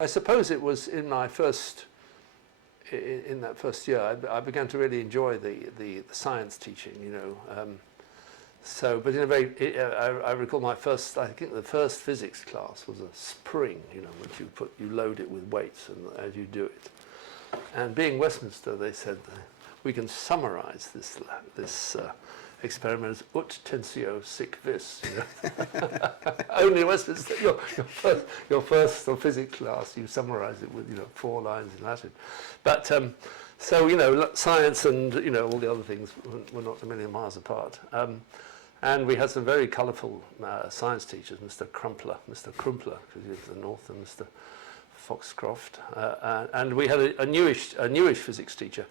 I suppose it was in my in that first year, I began to really enjoy the science teaching, you know. But in a very, I recall I think the first physics class was a spring, you know, which you load it with weights and as you do it. And being Westminster, they said we can summarize this experiment as ut tensio sic vis. You know? Only Westminster, your first physics class, you summarize it with 4 lines in Latin. But so science and all the other things were not a million miles apart. And we had some very colourful science teachers, Mr. Crumpler, because he lived in the north, and Mr. Foxcroft, and we had a newish physics teacher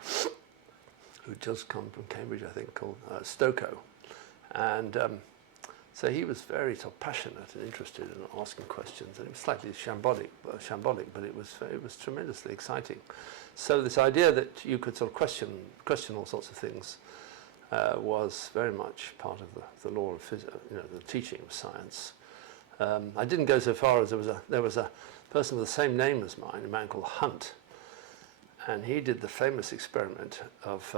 who'd just come from Cambridge, I think, called Stokoe, and so he was very sort of passionate and interested in asking questions, and it was slightly shambolic, but it was tremendously exciting. So this idea that you could sort of question all sorts of things was very much part of the law of physics, the teaching of science. I didn't go so far as there was a person with the same name as mine, a man called Hunt, and he did the famous experiment of.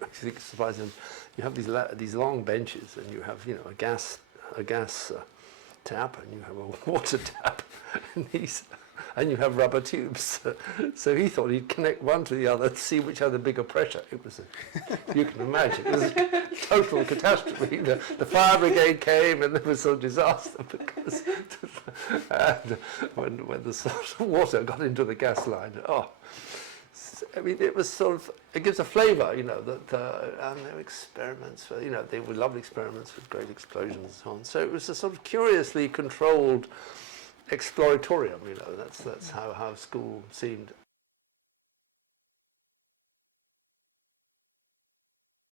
I think it's surprising. You have these long benches, and you have a gas tap, and you have a water tap, and you have rubber tubes. So he thought he'd connect one to the other to see which had the bigger pressure. It was, you can imagine, it was a total catastrophe. The fire brigade came, and there was a disaster because when the sort of water got into the gas line. I mean, it was it gives a flavour, and there were experiments, they were lovely experiments with great explosions and so on. So it was a sort of curiously controlled exploratorium, that's how school seemed.